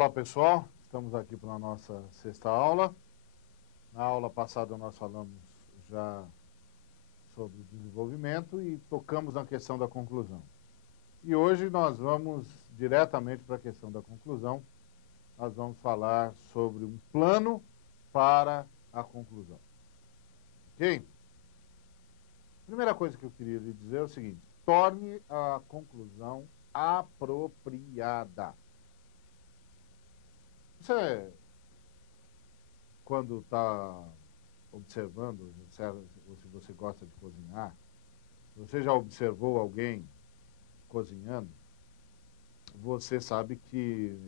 Olá pessoal, estamos aqui para a nossa sexta aula. Na aula passada nós falamos já sobre o desenvolvimento e tocamos na questão da conclusão. E hoje nós vamos diretamente para a questão da conclusão. Nós vamos falar sobre um plano para a conclusão. Ok? Primeira coisa que eu queria lhe dizer é o seguinte: torne a conclusão apropriada. Você, quando está observando, se você gosta de cozinhar, você já observou alguém cozinhando, você sabe que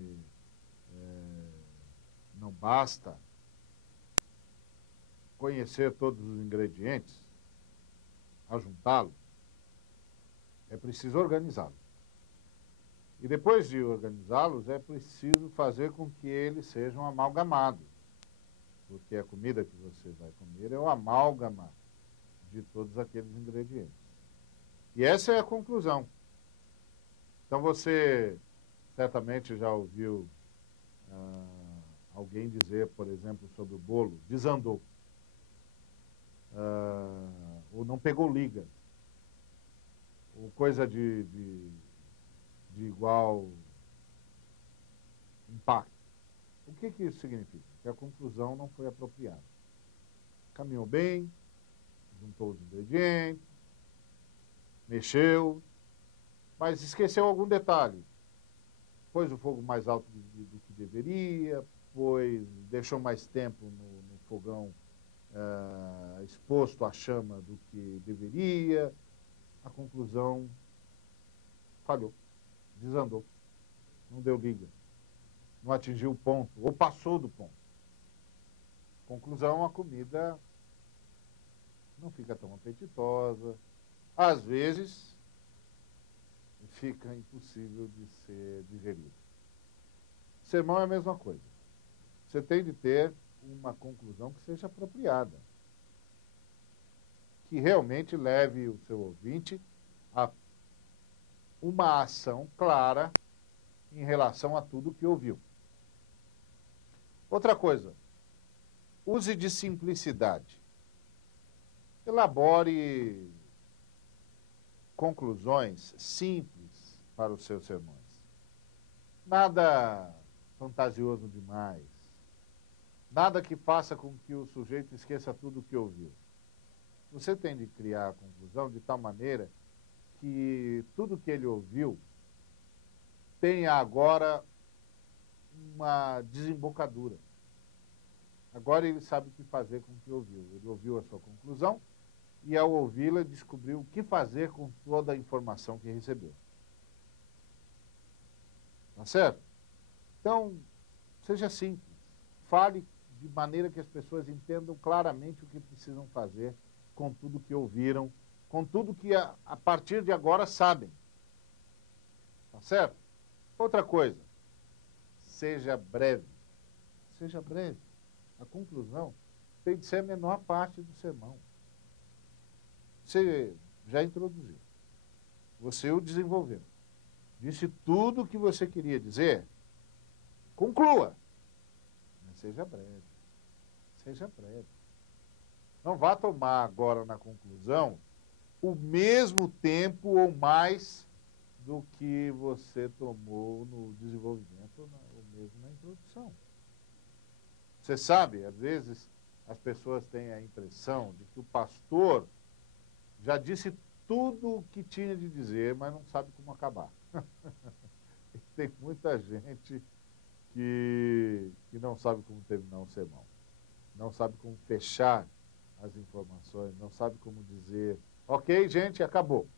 não basta conhecer todos os ingredientes, ajuntá-los, é preciso organizá-los. E depois de organizá-los, é preciso fazer com que eles sejam amalgamados, porque a comida que você vai comer é o amálgama de todos aqueles ingredientes. E essa é a conclusão. Então você certamente já ouviu alguém dizer, por exemplo, sobre o bolo, desandou, ou não pegou liga, ou coisa de igual impacto. O que isso significa? Que a conclusão não foi apropriada. Caminhou bem, juntou os ingredientes, mexeu, mas esqueceu algum detalhe. Pôs o fogo mais alto do que deveria, deixou mais tempo no fogão exposto à chama do que deveria. A conclusão falhou. Desandou, não deu liga, não atingiu o ponto, ou passou do ponto. Conclusão, a comida não fica tão apetitosa, às vezes fica impossível de ser digerido. Sermão é a mesma coisa. Você tem de ter uma conclusão que seja apropriada, que realmente leve o seu ouvinte a uma ação clara em relação a tudo que ouviu. Outra coisa, use de simplicidade. Elabore conclusões simples para os seus sermões. Nada fantasioso demais. Nada que faça com que o sujeito esqueça tudo o que ouviu. Você tem de criar a conclusão de tal maneira que tudo que ele ouviu tenha agora uma desembocadura. Agora ele sabe o que fazer com o que ouviu. Ele ouviu a sua conclusão e, ao ouvi-la, descobriu o que fazer com toda a informação que recebeu. Tá certo? Então, seja simples. Fale de maneira que as pessoas entendam claramente o que precisam fazer com tudo que ouviram, com tudo que a partir de agora sabem. Tá certo? Outra coisa, seja breve. Seja breve. A conclusão tem de ser a menor parte do sermão. Você já introduziu. Você o desenvolveu. Disse tudo o que você queria dizer. Conclua. Mas seja breve. Seja breve. Não vá tomar agora na conclusão o mesmo tempo ou mais do que você tomou no desenvolvimento ou mesmo na introdução. Você sabe, às vezes as pessoas têm a impressão de que o pastor já disse tudo o que tinha de dizer, mas não sabe como acabar. Tem muita gente que não sabe como terminar um sermão, não sabe como fechar as informações, não sabe como dizer, ok, gente, acabou.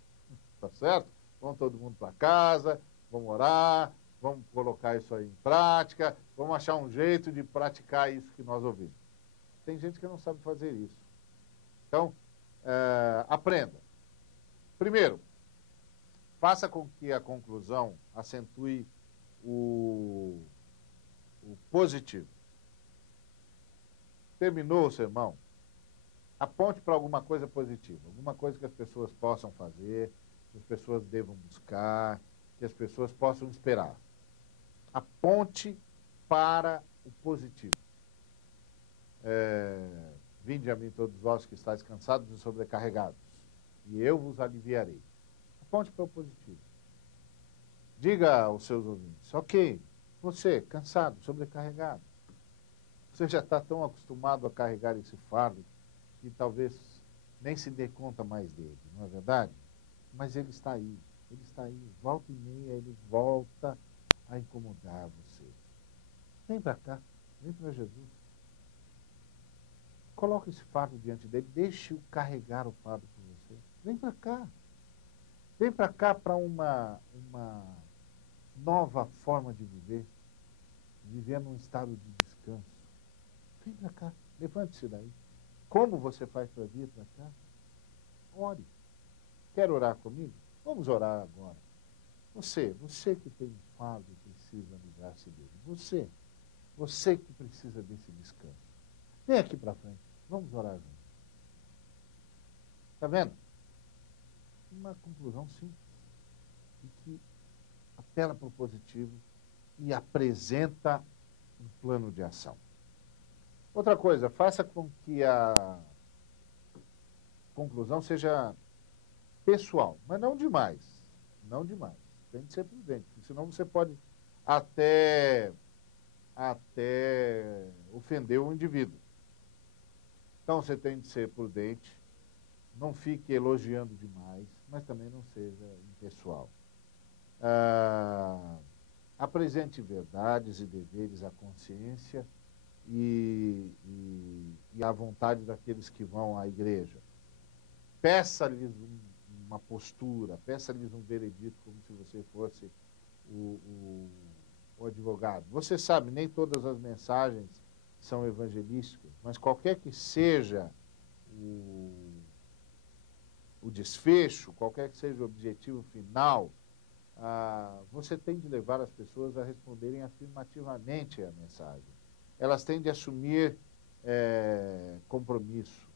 Tá certo? Vamos todo mundo para casa, vamos orar, vamos colocar isso aí em prática, vamos achar um jeito de praticar isso que nós ouvimos. Tem gente que não sabe fazer isso. Então, aprenda. Primeiro, faça com que a conclusão acentue o positivo. Terminou o sermão, aponte para alguma coisa positiva, alguma coisa que as pessoas possam fazer, que as pessoas devam buscar, que as pessoas possam esperar. Aponte para o positivo. Vinde a mim todos vós que estáis cansados e sobrecarregados, e eu vos aliviarei. Aponte para o positivo. Diga aos seus ouvintes, ok, você, cansado, sobrecarregado, você já está tão acostumado a carregar esse fardo que talvez nem se dê conta mais dele, não é verdade? Mas ele está aí, volta e meia ele volta a incomodar você. Vem para cá, vem para Jesus. Coloque esse fardo diante dele, deixe-o carregar o fardo por você. Vem para cá. Vem para cá para uma nova forma de viver num estado de descanso. Vem para cá, levante-se daí. Como você faz para vir para cá? Ore. Quer orar comigo? Vamos orar agora. Você que tem um fardo e precisa livrar-se dele. Você que precisa desse descanso. Vem aqui para frente. Vamos orar juntos. Está vendo? Uma conclusão simples. E que apela para o positivo e apresenta um plano de ação. Outra coisa, faça com que a conclusão seja pessoal, mas não demais. Não demais. Tem de ser prudente, porque senão você pode até ofender o indivíduo. Então você tem de ser prudente, não fique elogiando demais, mas também não seja impessoal. Apresente verdades e deveres à consciência e à vontade daqueles que vão à igreja. Peça-lhes uma postura, peça-lhes um veredito, como se você fosse o advogado. Você sabe, nem todas as mensagens são evangelísticas, mas qualquer que seja o desfecho, qualquer que seja o objetivo final, você tem de levar as pessoas a responderem afirmativamente à mensagem. Elas têm de assumir compromisso.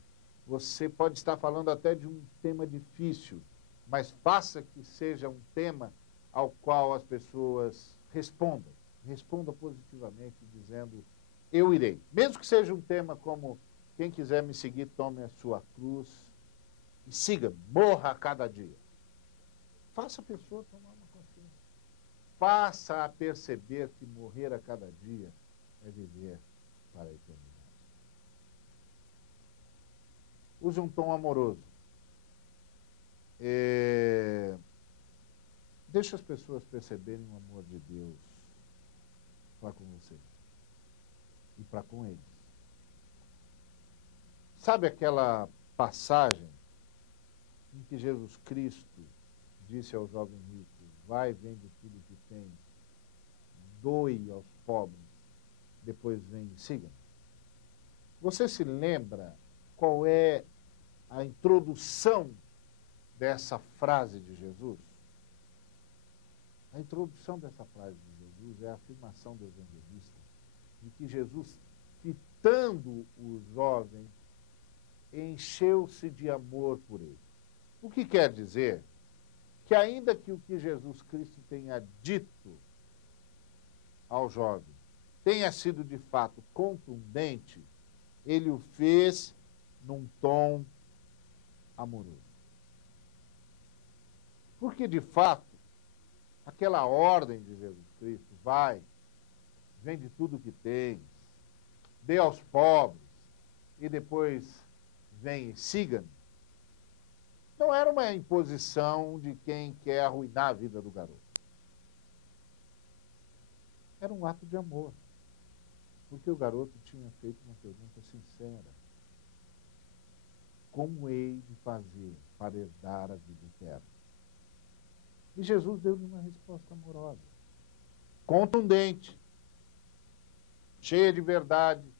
Você pode estar falando até de um tema difícil, mas faça que seja um tema ao qual as pessoas respondam. Respondam positivamente, dizendo, eu irei. Mesmo que seja um tema como, quem quiser me seguir, tome a sua cruz e siga, morra a cada dia. Faça a pessoa tomar uma consciência. Faça-a perceber que morrer a cada dia é viver para a eternidade. Use um tom amoroso. Deixe as pessoas perceberem o amor de Deus para com você e para com eles. Sabe aquela passagem em que Jesus Cristo disse ao jovem rico, vai, vende tudo que tens, doe aos pobres, depois vem e siga-me? Você se lembra qual é a introdução dessa frase de Jesus? A introdução dessa frase de Jesus é a afirmação do evangelista de que Jesus, fitando o jovem, encheu-se de amor por ele. O que quer dizer? Que ainda que o que Jesus Cristo tenha dito ao jovem tenha sido de fato contundente, ele o fez num tom amoroso. Porque, de fato, aquela ordem de Jesus Cristo, vai, vende tudo que tens, dê aos pobres e depois vem e siga-me, não era uma imposição de quem quer arruinar a vida do garoto. Era um ato de amor, porque o garoto tinha feito uma pergunta sincera. Como hei de fazer para herdar a vida eterna? E Jesus deu-lhe uma resposta amorosa, contundente, cheia de verdade,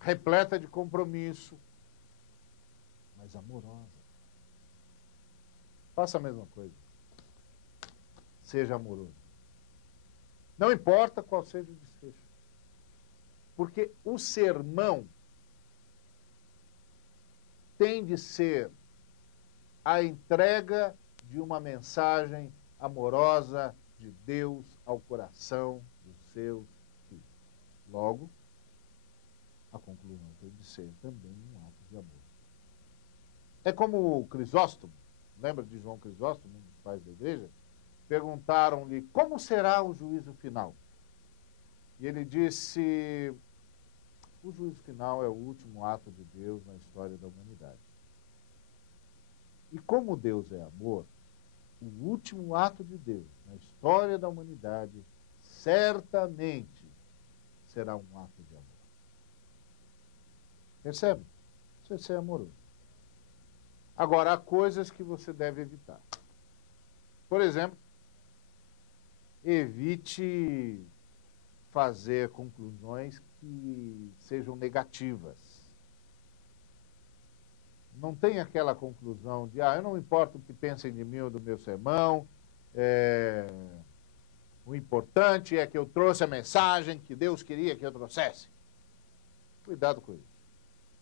repleta de compromisso, mas amorosa. Faça a mesma coisa. Seja amoroso. Não importa qual seja o desfecho. Porque o sermão tem de ser a entrega de uma mensagem amorosa de Deus ao coração dos seus filhos. Logo, a conclusão tem de ser também um ato de amor. É como o Crisóstomo, lembra de João Crisóstomo, um dos pais da igreja? Perguntaram-lhe como será o juízo final. E ele disse: o juízo final é o último ato de Deus na história da humanidade. E como Deus é amor, o último ato de Deus na história da humanidade certamente será um ato de amor. Percebe? Você ser amoroso. Agora, há coisas que você deve evitar. Por exemplo, evite fazer conclusões que sejam negativas. Não tem aquela conclusão de, eu não importa o que pensem de mim ou do meu sermão, o importante é que eu trouxe a mensagem que Deus queria que eu trouxesse. Cuidado com isso.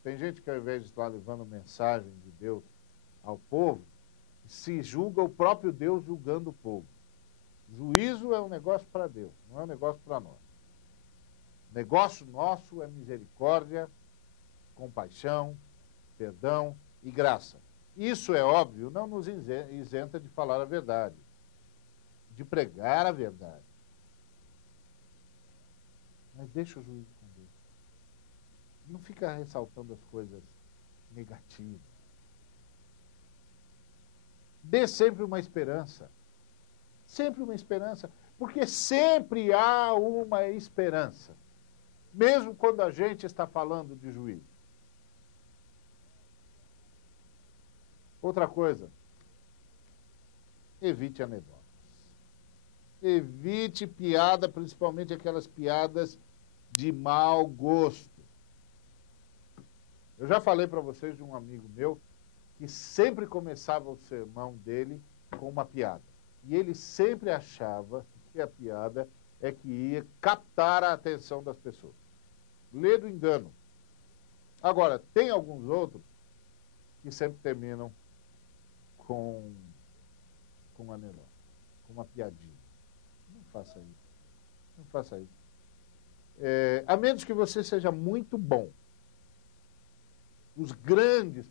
Tem gente que, ao invés de estar levando mensagem de Deus ao povo, se julga o próprio Deus julgando o povo. Juízo é um negócio para Deus, não é um negócio para nós. Negócio nosso é misericórdia, compaixão, perdão e graça. Isso, é óbvio, não nos isenta de falar a verdade, de pregar a verdade. Mas deixa o juízo com Deus. Não fica ressaltando as coisas negativas. Dê sempre uma esperança. Sempre uma esperança. Porque sempre há uma esperança. Mesmo quando a gente está falando de juízo. Outra coisa. Evite anedotas. Evite piada, principalmente aquelas piadas de mau gosto. Eu já falei para vocês de um amigo meu que sempre começava o sermão dele com uma piada. E ele sempre achava que a piada é que ia captar a atenção das pessoas. Lê do engano. Agora, tem alguns outros que sempre terminam com uma anedota, com uma piadinha. Não faça isso. Não faça isso. A menos que você seja muito bom. Os grandes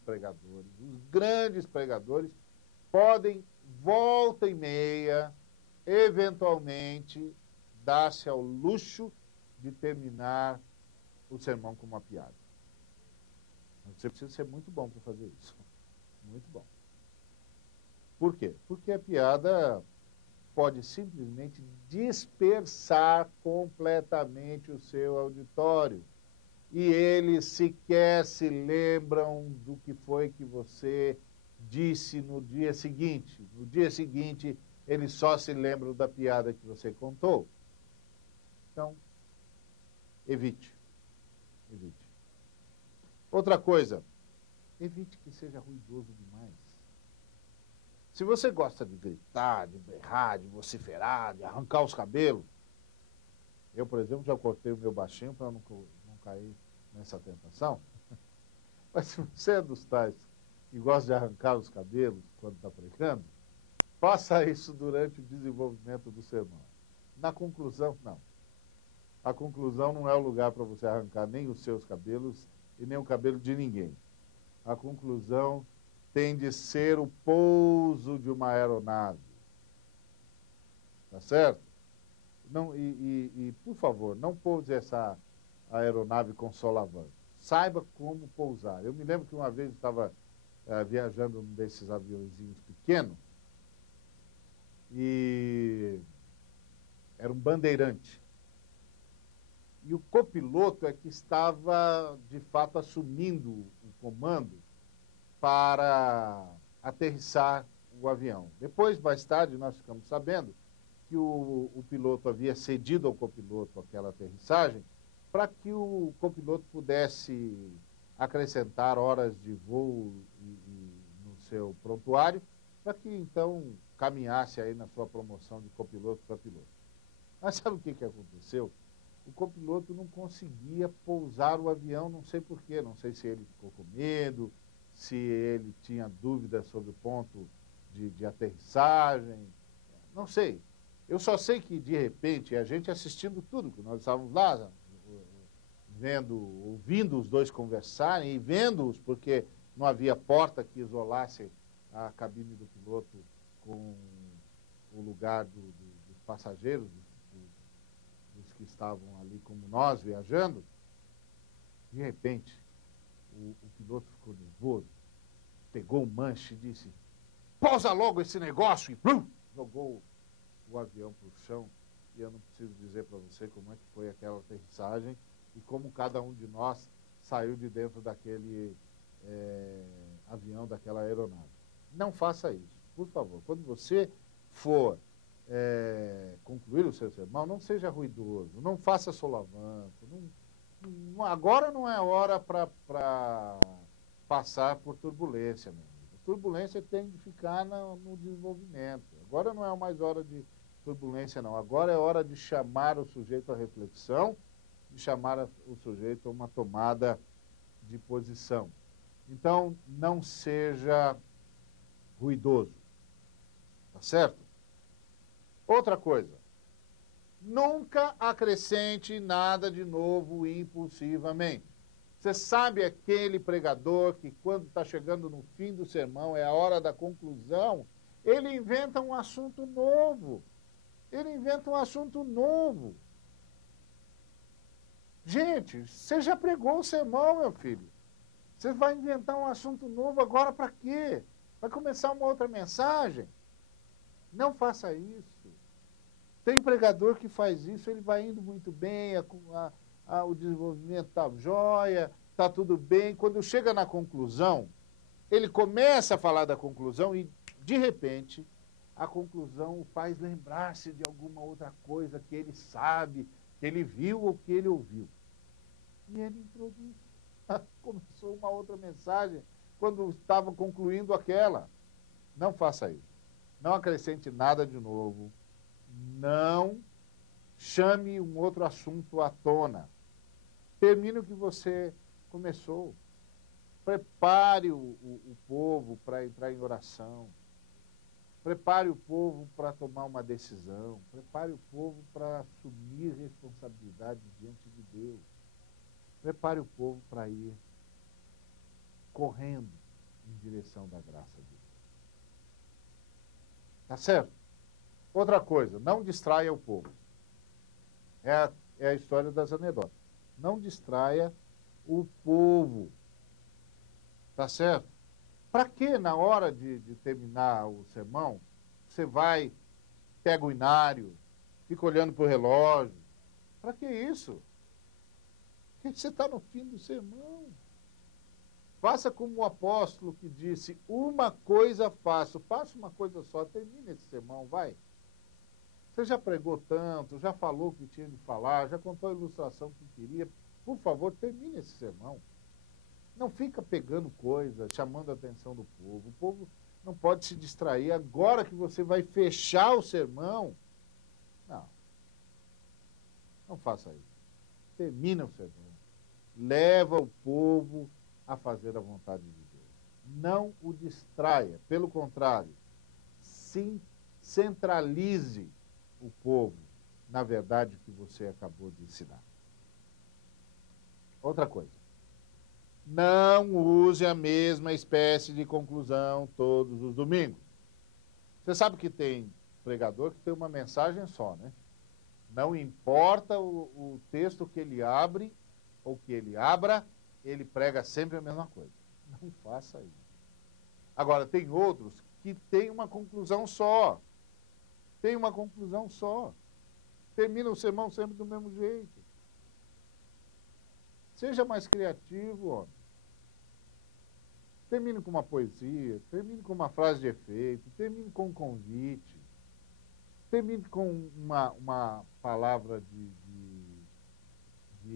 pregadores podem, volta e meia, eventualmente, dar-se ao luxo de terminar o sermão com uma piada. Você precisa ser muito bom para fazer isso. Muito bom. Por quê? Porque a piada pode simplesmente dispersar completamente o seu auditório. E eles sequer se lembram do que foi que você disse no dia seguinte. No dia seguinte, eles só se lembram da piada que você contou. Então, evite. Evite. Outra coisa, evite que seja ruidoso demais. Se você gosta de gritar, de berrar, de vociferar, de arrancar os cabelos, eu, por exemplo, já cortei o meu baixinho para não cair nessa tentação. Mas se você é dos tais que gosta de arrancar os cabelos quando está pregando, faça isso durante o desenvolvimento do sermão. Na conclusão, não. A conclusão não é o lugar para você arrancar nem os seus cabelos e nem o cabelo de ninguém. A conclusão tem de ser o pouso de uma aeronave. Tá certo? Não, por favor, não pouse essa aeronave com solavanco. Saiba como pousar. Eu me lembro que uma vez eu estava viajando num desses aviãozinhos pequenos e era um bandeirante. E o copiloto é que estava, de fato, assumindo o comando para aterrissar o avião. Depois, mais tarde, nós ficamos sabendo que o piloto havia cedido ao copiloto aquela aterrissagem para que o copiloto pudesse acrescentar horas de voo no seu prontuário, para que, então, caminhasse aí na sua promoção de copiloto para piloto. Mas sabe o que aconteceu? O copiloto não conseguia pousar o avião, não sei porquê, não sei se ele ficou com medo, se ele tinha dúvidas sobre o ponto de aterrissagem, não sei. Eu só sei que, de repente, a gente assistindo tudo, que nós estávamos lá, vendo, ouvindo os dois conversarem e vendo-os, porque não havia porta que isolasse a cabine do piloto com o lugar dos passageiros, dos que estavam ali como nós, viajando. De repente, o piloto ficou nervoso, pegou um manche e disse: pousa logo esse negócio! E blum, jogou o avião para o chão. E eu não preciso dizer para você como é que foi aquela aterrissagem e como cada um de nós saiu de dentro daquele avião, daquela aeronave. Não faça isso, por favor. Quando você for concluir o seu sermão, não seja ruidoso, não faça solavanco. Agora não é hora para passar por turbulência, meu amigo. Turbulência tem de ficar no desenvolvimento. Agora não é mais hora de turbulência, não. Agora é hora de chamar o sujeito à reflexão, de chamar o sujeito a uma tomada de posição. Então, não seja ruidoso. Tá certo? Outra coisa. Nunca acrescente nada de novo impulsivamente. Você sabe aquele pregador que, quando está chegando no fim do sermão, é a hora da conclusão, ele inventa um assunto novo. Ele inventa um assunto novo. Gente, você já pregou o sermão, meu filho. Você vai inventar um assunto novo agora para quê? Vai começar uma outra mensagem? Não faça isso. Tem pregador que faz isso, ele vai indo muito bem, o desenvolvimento está jóia, está tudo bem. Quando chega na conclusão, ele começa a falar da conclusão e, de repente, a conclusão o faz lembrar-se de alguma outra coisa que ele sabe, que ele viu ou que ele ouviu. E ele introduz. Começou uma outra mensagem quando estava concluindo aquela. Não faça isso. Não acrescente nada de novo. Não chame um outro assunto à tona. Termine o que você começou. Prepare o povo para entrar em oração. Prepare o povo para tomar uma decisão. Prepare o povo para assumir responsabilidade diante de Deus. Prepare o povo para ir correndo em direção da graça de Deus. Tá certo? Outra coisa, não distraia o povo. É a história das anedotas. Não distraia o povo. Tá certo? Para que, na hora de terminar o sermão, você vai, pega o inário, fica olhando para o relógio? Para que isso? Porque você está no fim do sermão. Faça como o apóstolo que disse: uma coisa faço. Faça uma coisa só, termine esse sermão, vai. Você já pregou tanto, já falou o que tinha de falar, já contou a ilustração que queria. Por favor, termine esse sermão. Não fica pegando coisa, chamando a atenção do povo. O povo não pode se distrair. Agora que você vai fechar o sermão, não. Não faça isso. Termina o sermão. Leva o povo a fazer a vontade de Deus. Não o distraia. Pelo contrário, centralize o povo na verdade que você acabou de ensinar. Outra coisa. Não use a mesma espécie de conclusão todos os domingos. Você sabe que tem pregador que tem uma mensagem só, né? Não importa o texto que ele abre ou que ele abra, ele prega sempre a mesma coisa. Não faça isso. Agora, tem outros que têm uma conclusão só. Tem uma conclusão só. Termina o sermão sempre do mesmo jeito. Seja mais criativo, homem. Termine com uma poesia, termine com uma frase de efeito, termine com um convite, termine com uma palavra de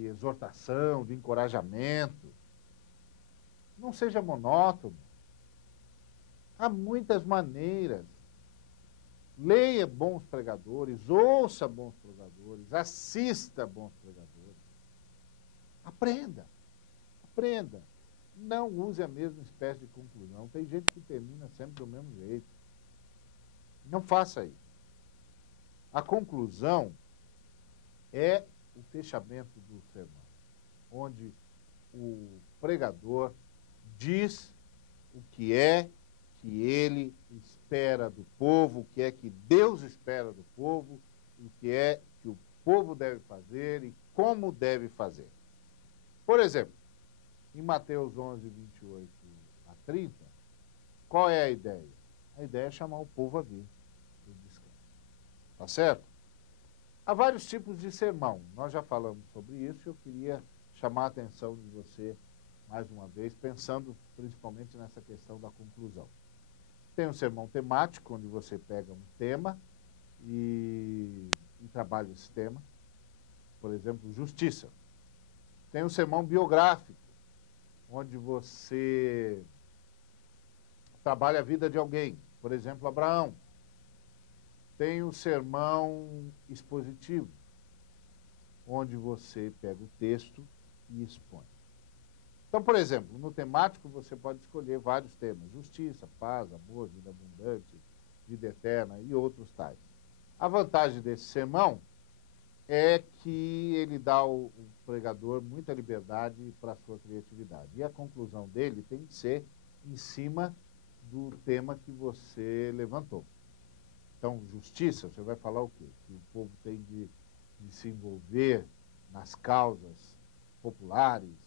exortação, de encorajamento. Não seja monótono. Há muitas maneiras. Leia bons pregadores, ouça bons pregadores, assista bons pregadores. Aprenda. Aprenda. Não use a mesma espécie de conclusão. Tem gente que termina sempre do mesmo jeito. Não faça isso. A conclusão é o fechamento do sermão, onde o pregador diz o que é que ele espera do povo, o que é que Deus espera do povo, o que é que o povo deve fazer e como deve fazer. Por exemplo, em Mateus 11, 28 a 30, qual é a ideia? A ideia é chamar o povo a vir para o descanso. Tá certo? Há vários tipos de sermão. Nós já falamos sobre isso e eu queria chamar a atenção de você mais uma vez, pensando principalmente nessa questão da conclusão. Tem um sermão temático, onde você pega um tema e trabalha esse tema. Por exemplo, justiça. Tem um sermão biográfico, onde você trabalha a vida de alguém. Por exemplo, Abraão. Tem um sermão expositivo, onde você pega o texto e expõe. Então, por exemplo, no temático você pode escolher vários temas: justiça, paz, amor, vida abundante, vida eterna e outros tais. A vantagem desse sermão é que ele dá ao pregador muita liberdade para a sua criatividade. E a conclusão dele tem que ser em cima do tema que você levantou. Então, justiça, você vai falar o quê? Que o povo tem de se envolver nas causas populares,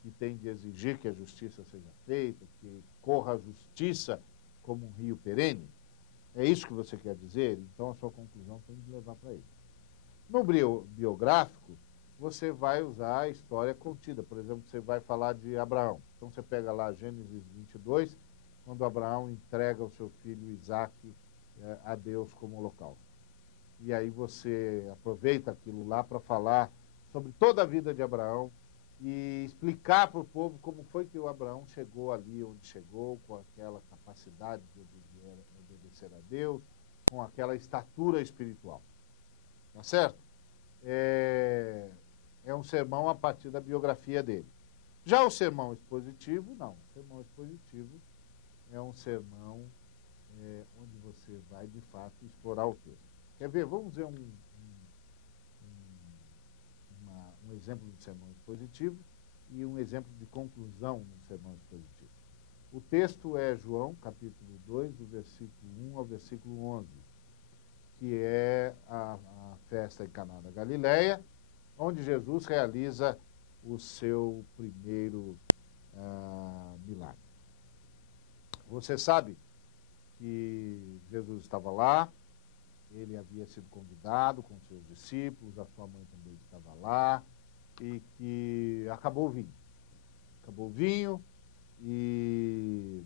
que tem de exigir que a justiça seja feita, que corra a justiça como um rio perene? É isso que você quer dizer? Então a sua conclusão tem de levar para isso. No biográfico, você vai usar a história contida. Por exemplo, você vai falar de Abraão. Então você pega lá Gênesis 22, quando Abraão entrega o seu filho Isaque a Deus como holocausto. E aí você aproveita aquilo lá para falar sobre toda a vida de Abraão e explicar para o povo como foi que o Abraão chegou ali onde chegou, com aquela capacidade de obedecer a Deus, com aquela estatura espiritual. Tá certo? É um sermão a partir da biografia dele. Já o sermão expositivo, não. O sermão expositivo é um sermão onde você vai, de fato, explorar o texto. Quer ver? Vamos ver um exemplo de sermão expositivo e um exemplo de conclusão no sermão expositivo. O texto é João, capítulo 2, do versículo 1 ao versículo 11, que é a festa em Caná da Galileia, onde Jesus realiza o seu primeiro milagre. Você sabe que Jesus estava lá, ele havia sido convidado com seus discípulos, a sua mãe também estava lá, e que acabou o vinho. Acabou o vinho e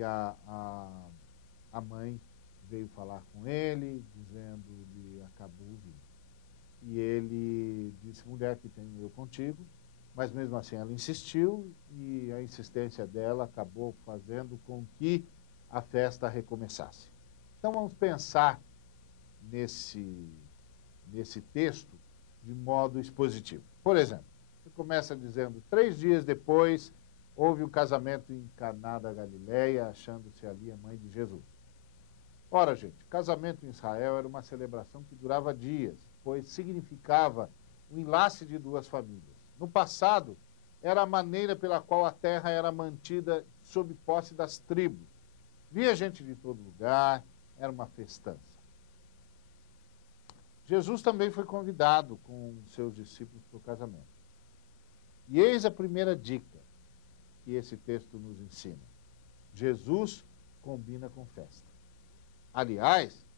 a mãe veio falar com ele, dizendo-lhe: acabou o vinho. E ele disse: mulher, que tenho eu contigo? Mas mesmo assim ela insistiu, e a insistência dela acabou fazendo com que a festa recomeçasse. Então vamos pensar nesse texto de modo expositivo. Por exemplo, você começa dizendo: 3 dias depois houve o casamento em Caná da Galileia, achando-se ali a mãe de Jesus. Ora, gente, casamento em Israel era uma celebração que durava dias, pois significava o enlace de 2 famílias. No passado, era a maneira pela qual a terra era mantida sob posse das tribos. Via gente de todo lugar, era uma festança. Jesus também foi convidado com seus discípulos para o casamento. E eis a primeira dica que esse texto nos ensina: Jesus combina com festa. Aliás,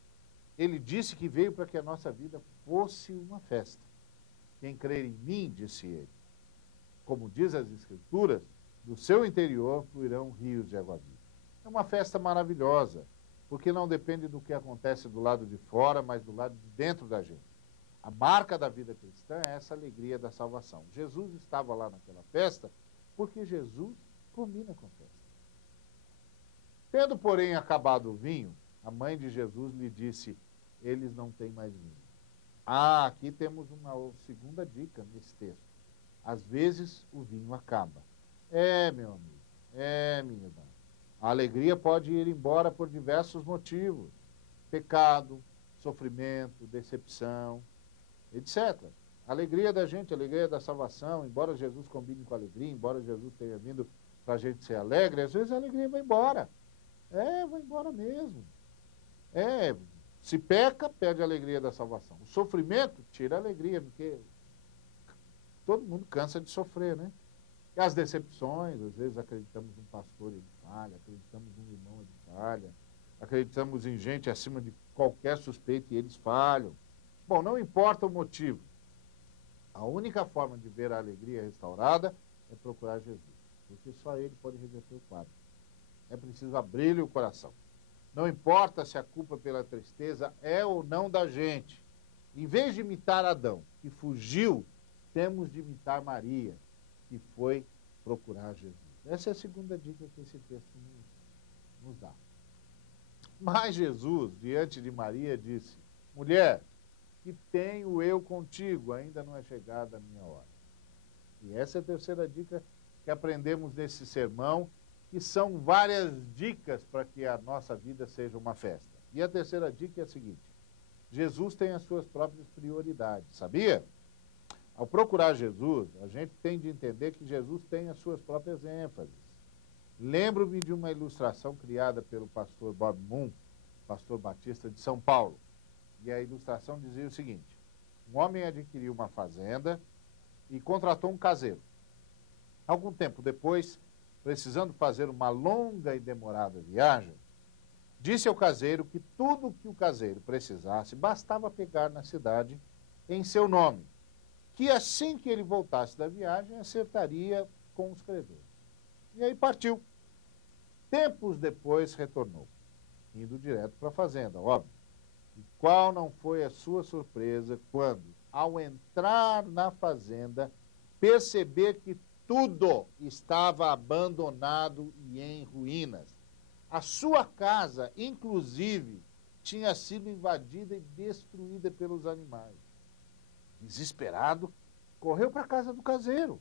ele disse que veio para que a nossa vida fosse uma festa. Quem crer em mim, disse ele, como diz as Escrituras, do seu interior fluirão rios de água viva. É uma festa maravilhosa, porque não depende do que acontece do lado de fora, mas do lado de dentro da gente. A marca da vida cristã é essa alegria da salvação. Jesus estava lá naquela festa porque Jesus combina com festa. Tendo, porém, acabado o vinho, a mãe de Jesus lhe disse: eles não têm mais vinho. Aqui temos uma segunda dica nesse texto. Às vezes o vinho acaba. Meu amigo, minha irmã. A alegria pode ir embora por diversos motivos: pecado, sofrimento, decepção, etc. A alegria da gente, a alegria da salvação, embora Jesus combine com a alegria, embora Jesus tenha vindo para a gente ser alegre, às vezes a alegria vai embora. Vai embora mesmo. Se peca, perde a alegria da salvação. O sofrimento tira a alegria, porque todo mundo cansa de sofrer, né? E as decepções, às vezes acreditamos num pastor e ele falha, acreditamos num irmão e ele falha, acreditamos em gente acima de qualquer suspeita e eles falham. Bom, não importa o motivo. A única forma de ver a alegria restaurada é procurar Jesus, porque só ele pode reverter o quadro. É preciso abrir-lhe o coração. Não importa se a culpa pela tristeza é ou não da gente. Em vez de imitar Adão, que fugiu, temos de imitar Maria, que foi procurar Jesus. Essa é a segunda dica que esse texto nos dá. Mas Jesus, diante de Maria, disse: mulher, que tenho eu contigo, ainda não é chegada a minha hora. E essa é a terceira dica que aprendemos nesse sermão, que são várias dicas para que a nossa vida seja uma festa. E a terceira dica é a seguinte: Jesus tem as suas próprias prioridades, sabia? Ao procurar Jesus, a gente tem de entender que Jesus tem as suas próprias ênfases. Lembro-me de uma ilustração criada pelo pastor Bob Moon, pastor batista de São Paulo. E a ilustração dizia o seguinte: um homem adquiriu uma fazenda e contratou um caseiro. Algum tempo depois, precisando fazer uma longa e demorada viagem, disse ao caseiro que tudo o que o caseiro precisasse bastava pegar na cidade em seu nome, que assim que ele voltasse da viagem, acertaria com os credores. E aí partiu. Tempos depois retornou, indo direto para a fazenda, óbvio. E qual não foi a sua surpresa quando, ao entrar na fazenda, perceber que tudo estava abandonado e em ruínas. A sua casa, inclusive, tinha sido invadida e destruída pelos animais. Desesperado, correu para a casa do caseiro.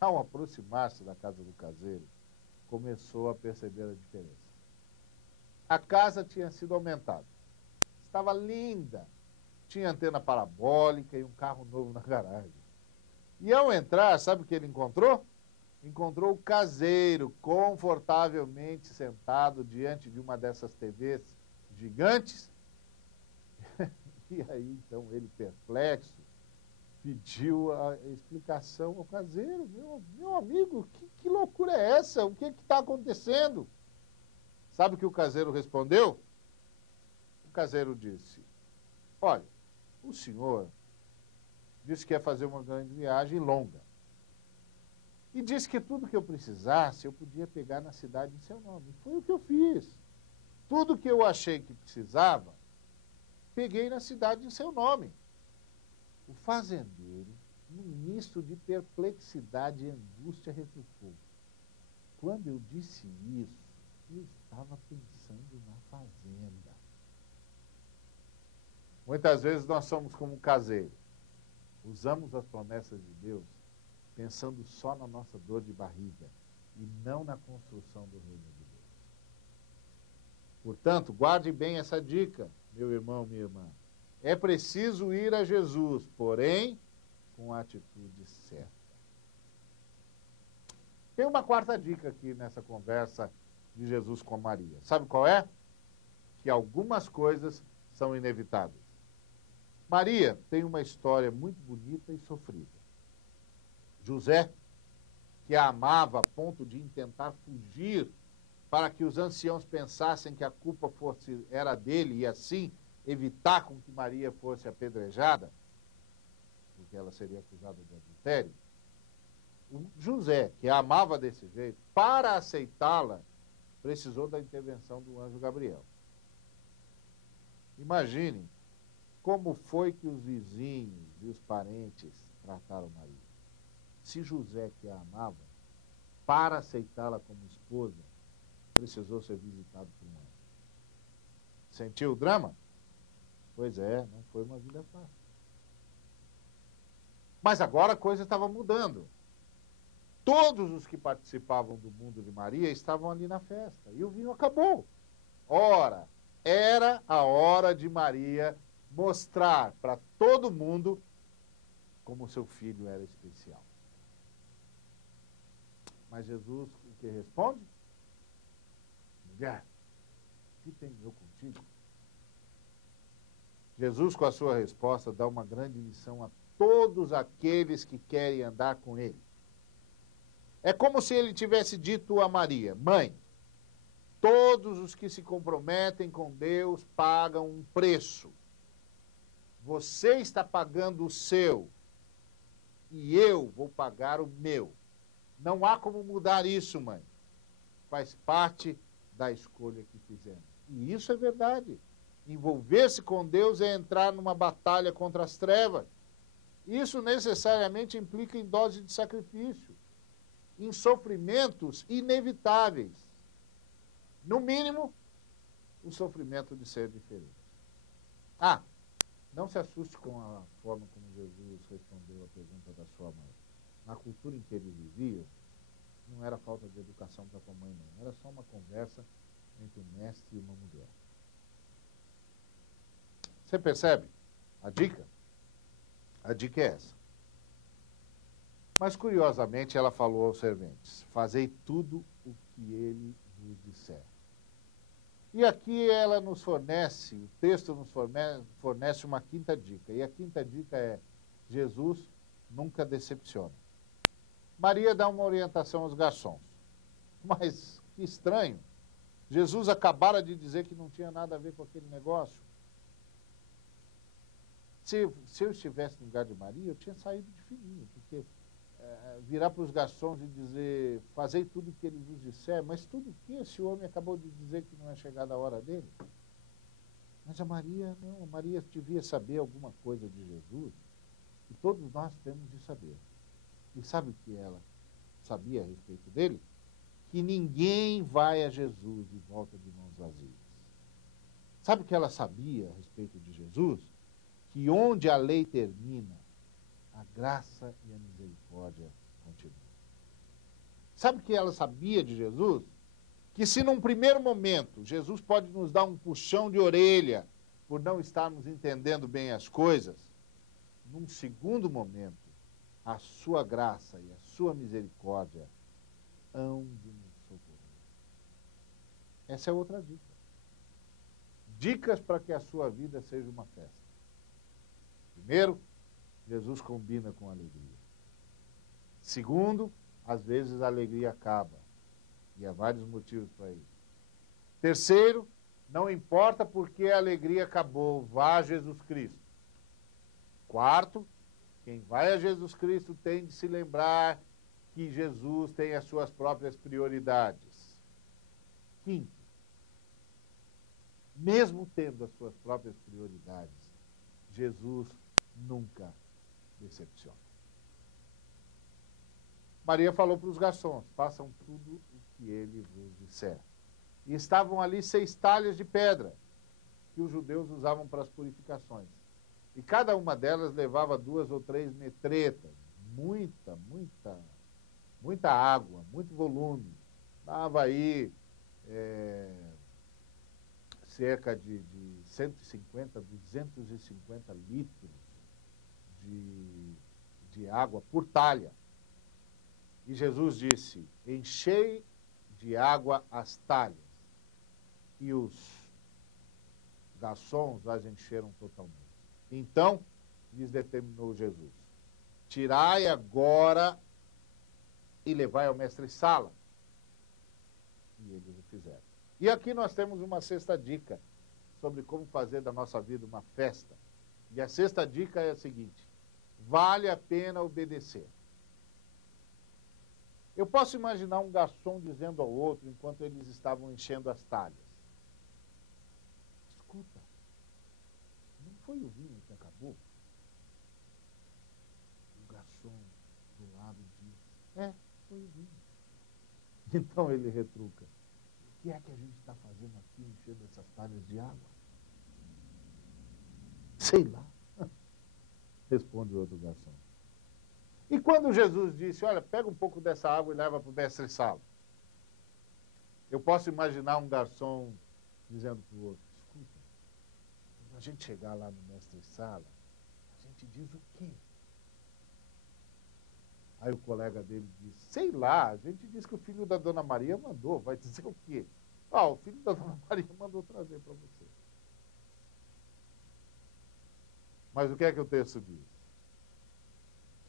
Ao aproximar-se da casa do caseiro, começou a perceber a diferença. A casa tinha sido aumentada. Estava linda. Tinha antena parabólica e um carro novo na garagem. E ao entrar, sabe o que ele encontrou? Encontrou o caseiro confortavelmente sentado diante de uma dessas TVs gigantes. E aí, então, ele perplexo, pediu a explicação ao caseiro. Meu amigo, que loucura é essa? O que está acontecendo? Sabe o que o caseiro respondeu? O caseiro disse: olha, o senhor disse que ia fazer uma grande viagem longa. E disse que tudo que eu precisasse, eu podia pegar na cidade em seu nome. Foi o que eu fiz. Tudo que eu achei que precisava, peguei na cidade em seu nome. O fazendeiro, num misto de perplexidade e angústia, retrucou: quando eu disse isso, eu estava pensando na fazenda. Muitas vezes nós somos como um caseiro. Usamos as promessas de Deus pensando só na nossa dor de barriga e não na construção do reino de Deus. Portanto, guarde bem essa dica, meu irmão, minha irmã. É preciso ir a Jesus, porém, com a atitude certa. Tem uma quarta dica aqui nessa conversa de Jesus com Maria. Sabe qual é? Que algumas coisas são inevitáveis. Maria tem uma história muito bonita e sofrida. José, que a amava a ponto de intentar fugir para que os anciãos pensassem que a culpa era dele e assim evitar com que Maria fosse apedrejada, porque ela seria acusada de adultério. O José, que a amava desse jeito, para aceitá-la, precisou da intervenção do anjo Gabriel. Imagine como foi que os vizinhos e os parentes trataram Maria. Se José, que a amava, para aceitá-la como esposa, precisou ser visitado por um anjo. Sentiu o drama? Pois é, não foi uma vida fácil. Mas agora a coisa estava mudando. Todos os que participavam do mundo de Maria estavam ali na festa. E o vinho acabou. Ora, Era a hora de Maria mostrar para todo mundo como seu filho era especial. Mas Jesus, o que responde? Mulher, o que tenho eu contigo? Jesus, com a sua resposta, dá uma grande lição a todos aqueles que querem andar com ele. É como se ele tivesse dito a Maria: mãe, todos os que se comprometem com Deus pagam um preço. Você está pagando o seu e eu vou pagar o meu. Não há como mudar isso, mãe. Faz parte da escolha que fizemos. E isso é verdade. Envolver-se com Deus é entrar numa batalha contra as trevas. Isso necessariamente implica em dose de sacrifício, em sofrimentos inevitáveis. No mínimo, o sofrimento de ser diferente. Ah, não se assuste com a forma como Jesus respondeu a pergunta da sua mãe. Na cultura em que eles viviam, não era falta de educação para tua mãe, não. Era só uma conversa entre um mestre e uma mulher. Você percebe a dica? A dica é essa. Mas, curiosamente, ela falou aos serventes: fazei tudo o que ele vos disser. E aqui ela nos fornece, o texto nos fornece uma quinta dica. E a quinta dica é: Jesus nunca decepciona. Maria dá uma orientação aos garçons. Mas, que estranho, Jesus acabara de dizer que não tinha nada a ver com aquele negócio. Se eu estivesse no lugar de Maria, eu tinha saído de fininho, porque virar para os garçons e dizer: fazei tudo o que ele vos disser, mas tudo o que esse homem acabou de dizer que não é chegada a hora dele? Mas a Maria, não, a Maria devia saber alguma coisa de Jesus, e todos nós temos de saber. E sabe o que ela sabia a respeito dele? Que ninguém vai a Jesus e volta de mãos vazias. Sabe o que ela sabia a respeito de Jesus? Que onde a lei termina, a graça e a misericórdia continuam. Sabe o que ela sabia de Jesus? Que se num primeiro momento Jesus pode nos dar um puxão de orelha por não estarmos entendendo bem as coisas, num segundo momento, a sua graça e a sua misericórdia hão de nos socorrer. Essa é outra dica. Dicas para que a sua vida seja uma festa. Primeiro, Jesus combina com alegria. Segundo, às vezes a alegria acaba. E há vários motivos para isso. Terceiro, não importa porque a alegria acabou, vá a Jesus Cristo. Quarto, quem vai a Jesus Cristo tem de se lembrar que Jesus tem as suas próprias prioridades. Quinto, mesmo tendo as suas próprias prioridades, Jesus nunca decepciona. Maria falou para os garçons: façam tudo o que ele vos disser. E estavam ali 6 talhas de pedra, que os judeus usavam para as purificações. E cada uma delas levava 2 ou 3 metretas, muita água, muito volume. Dava aí cerca de 150, 250 litros de água por talha. E Jesus disse: enchei de água as talhas. E os garçons as encheram totalmente. Então, lhes determinou Jesus: tirai agora e levai ao mestre-sala. E eles o fizeram. E aqui nós temos uma sexta dica sobre como fazer da nossa vida uma festa. E a sexta dica é a seguinte: vale a pena obedecer. Eu posso imaginar um garçom dizendo ao outro, enquanto eles estavam enchendo as talhas: escuta, não foi o vinho que acabou? O garçom do lado diz: foi o vinho. Então ele retruca: o que é que a gente está fazendo aqui enchendo essas talhas de água? Sei lá, responde o outro garçom. E quando Jesus disse: olha, pega um pouco dessa água e leva para o mestre-sala, eu posso imaginar um garçom dizendo para o outro: escuta, a gente chegar lá no mestre-sala, a gente diz o quê? Aí o colega dele disse, sei lá, a gente diz que o filho da Dona Maria mandou, vai dizer o quê? Ah, o filho da Dona Maria mandou trazer para você. Mas o que é que o texto diz?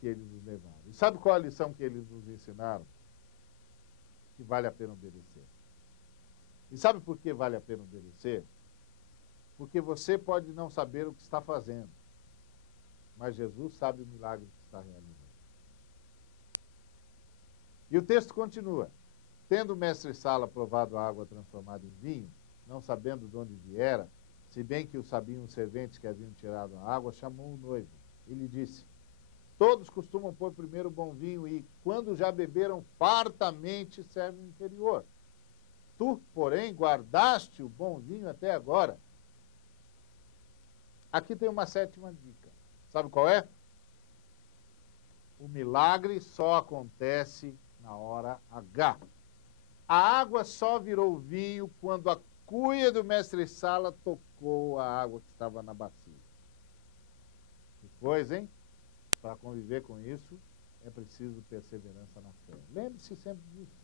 Que eles nos levaram. E sabe qual a lição que eles nos ensinaram? Que vale a pena obedecer. E sabe por que vale a pena obedecer? Porque você pode não saber o que está fazendo, mas Jesus sabe o milagre que está realizando. E o texto continua. Tendo o mestre-sala provado a água transformada em vinho, não sabendo de onde viera, se bem que o sabiam os serventes que haviam tirado a água, chamou o noivo. E lhe disse, todos costumam pôr primeiro o bom vinho e, quando já beberam fartamente, servem o inferior. Tu, porém, guardaste o bom vinho até agora. Aqui tem uma sétima dica. Sabe qual é? O milagre só acontece na hora H. A água só virou vinho quando a cuia do mestre-sala tocou a água que estava na bacia. Que coisa, hein? Para conviver com isso, é preciso perseverança na fé. Lembre-se sempre disso.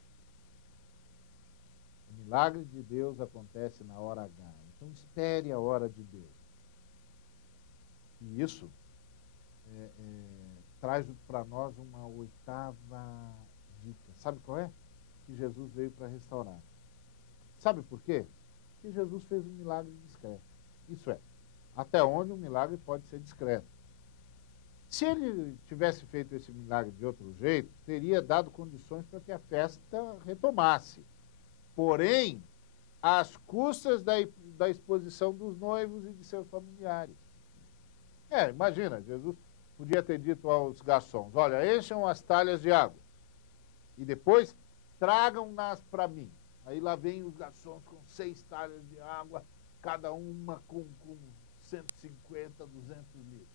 O milagre de Deus acontece na hora H. Então espere a hora de Deus. E isso traz para nós uma oitava dica. Sabe qual é? Que Jesus veio para restaurar. Sabe por quê? Porque Jesus fez um milagre discreto. Isso é, até onde um milagre pode ser discreto. Se ele tivesse feito esse milagre de outro jeito, teria dado condições para que a festa retomasse. Porém, às custas da exposição dos noivos e de seus familiares. Imagina, Jesus podia ter dito aos garçons, olha, encham as talhas de água e depois tragam-nas para mim. Aí lá vem os garçons com 6 talhas de água, cada uma com 150, 200 litros.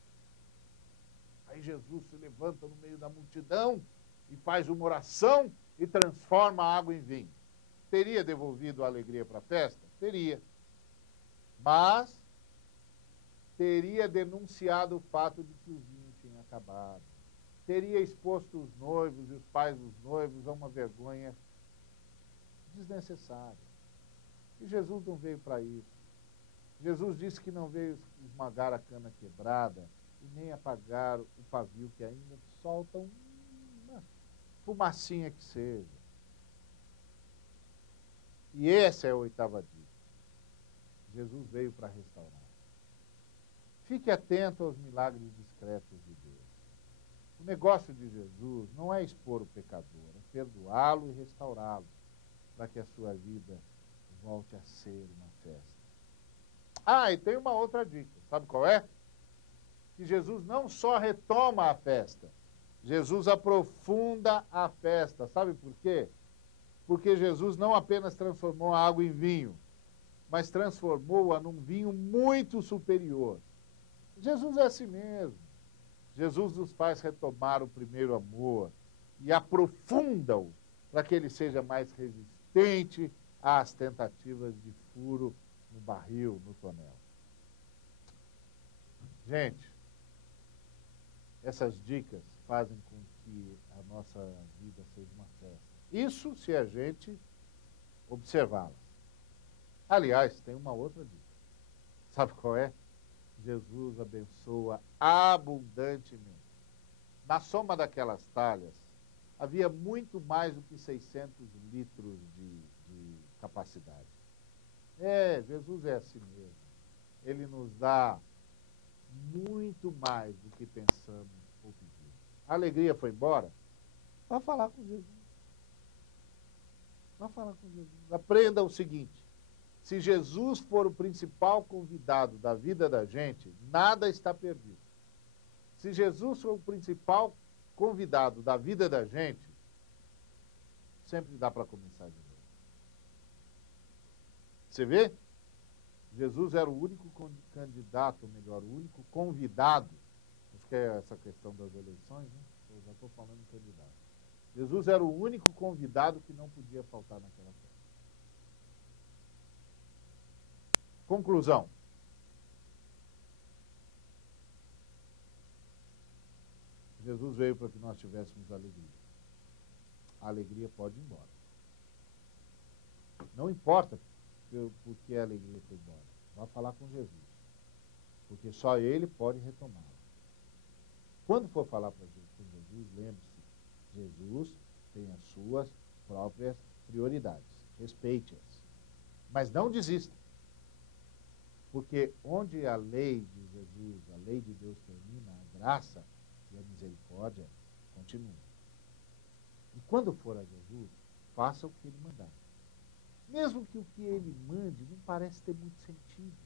Aí Jesus se levanta no meio da multidão e faz uma oração e transforma a água em vinho. Teria devolvido a alegria para a festa? Teria. Mas teria denunciado o fato de que o vinho tinha acabado. Teria exposto os noivos e os pais dos noivos a uma vergonha desnecessária. E Jesus não veio para isso. Jesus disse que não veio esmagar a cana quebrada e nem apagar o pavio que ainda solta uma fumacinha que seja. E essa é a oitava dica. Jesus veio para restaurar. Fique atento aos milagres discretos de Deus. O negócio de Jesus não é expor o pecador, é perdoá-lo e restaurá-lo, para que a sua vida volte a ser uma festa. E tem uma outra dica. Sabe qual é? Que Jesus não só retoma a festa, Jesus aprofunda a festa. Sabe por quê? Porque Jesus não apenas transformou a água em vinho, mas transformou-a num vinho muito superior. Jesus é assim mesmo. Jesus nos faz retomar o primeiro amor e aprofunda-o para que ele seja mais resistente às tentativas de furo no barril, no tonel. Gente, essas dicas fazem com que a nossa vida seja uma festa. Isso se a gente observá-las. Aliás, tem uma outra dica. Sabe qual é? Jesus abençoa abundantemente. Na soma daquelas talhas, havia muito mais do que 600 litros de capacidade. Jesus é assim mesmo. Ele nos dá muito mais do que pensamos ou pedimos. A alegria foi embora? Vá falar com Jesus. Vá falar com Jesus. Aprenda o seguinte. Se Jesus for o principal convidado da vida da gente, nada está perdido. Se Jesus for o principal convidado da vida da gente, sempre dá para começar de novo. Você vê? Jesus era o único candidato, ou melhor, o único convidado. Acho que é essa questão das eleições, né? Eu já estou falando em candidato. Jesus era o único convidado que não podia faltar naquela festa. Conclusão. Jesus veio para que nós tivéssemos alegria. A alegria pode ir embora. Não importa porque a alegria foi embora. Vá falar com Jesus. Porque só Ele pode retomá-la. Quando for falar com Jesus, lembre-se, Jesus tem as suas próprias prioridades. Respeite-as. Mas não desista. Porque onde a lei de Jesus, a lei de Deus termina, a graça e a misericórdia continuam. E quando for a Jesus, faça o que Ele mandar. Mesmo que o que Ele mande não parece ter muito sentido.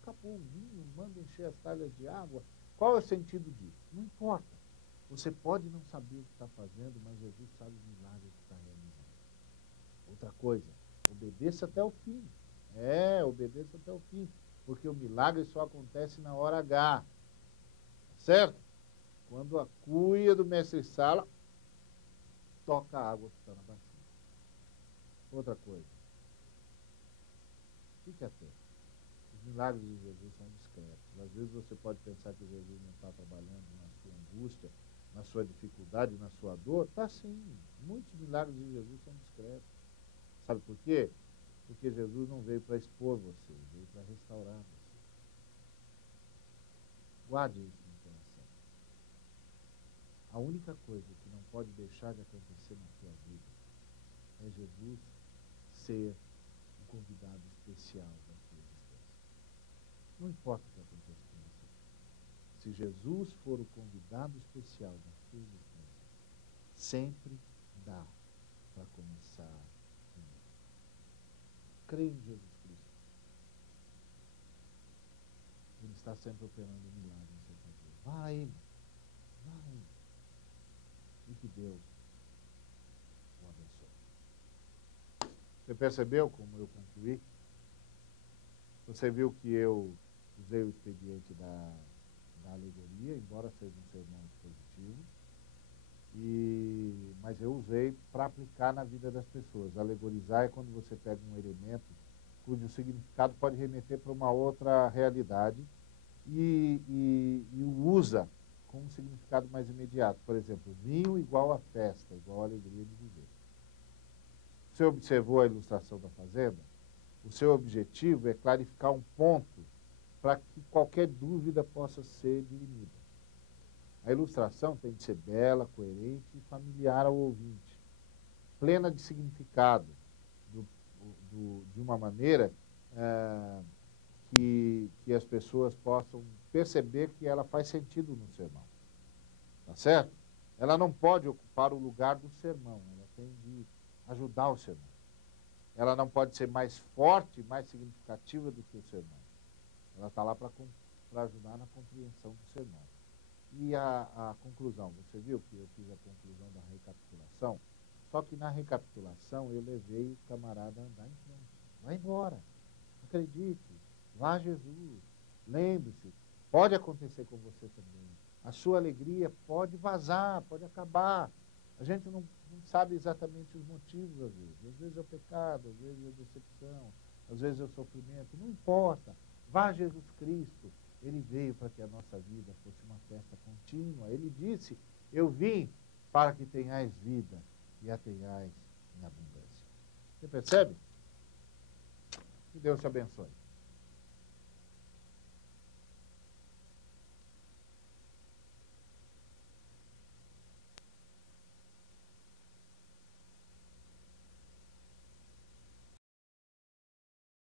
Acabou o vinho, manda encher as talhas de água. Qual é o sentido disso? Não importa. Você pode não saber o que está fazendo, mas Jesus sabe o milagre que está realizando. Outra coisa, obedeça até o fim. Obedeça até o fim. Porque o milagre só acontece na hora H. Certo? Quando a cuia do mestre-sala toca a água que está na bacia. Outra coisa. Fique atento. Os milagres de Jesus são discretos. Às vezes você pode pensar que Jesus não está trabalhando na sua angústia, na sua dificuldade, na sua dor. Está sim. Muitos milagres de Jesus são discretos. Sabe por quê? Porque Jesus não veio para expor você, veio para restaurar você. Guarde isso no coração. A única coisa que não pode deixar de acontecer na sua vida é Jesus ser o convidado especial da sua existência. Não importa o que aconteça com você. Se Jesus for o convidado especial da sua existência, sempre dá para começar de novo. Creia em Jesus Cristo. Ele está sempre operando um milagre em seu favor. Vá a Ele. Vá a Ele. E que Deus o abençoe. Você percebeu como eu concluí? Você viu que eu usei o expediente da alegoria, embora seja um sermão expositivo, mas eu usei para aplicar na vida das pessoas. Alegorizar é quando você pega um elemento cujo significado pode remeter para uma outra realidade e o usa com um significado mais imediato. Por exemplo, vinho igual a festa, igual a alegria de viver. Você observou a ilustração da fazenda? O seu objetivo é clarificar um ponto para que qualquer dúvida possa ser dirimida. A ilustração tem de ser bela, coerente e familiar ao ouvinte, plena de significado, de uma maneira que as pessoas possam perceber que ela faz sentido no sermão. Tá certo? Ela não pode ocupar o lugar do sermão, ela tem de ajudar o sermão. Ela não pode ser mais forte, mais significativa do que o sermão. Ela está lá para ajudar na compreensão do sermão. E a conclusão, você viu que eu fiz a conclusão da recapitulação? Só que na recapitulação eu levei o camarada a andar em frente. Vai embora. Acredite. Vá a Jesus. Lembre-se. Pode acontecer com você também. A sua alegria pode vazar, pode acabar. A gente não sabe exatamente os motivos às vezes. Às vezes é o pecado, às vezes é a decepção, às vezes é o sofrimento. Não importa. Vá a Jesus Cristo. Ele veio para que a nossa vida fosse uma festa contínua. Ele disse, eu vim para que tenhais vida e a tenhais em abundância. Você percebe? Que Deus te abençoe.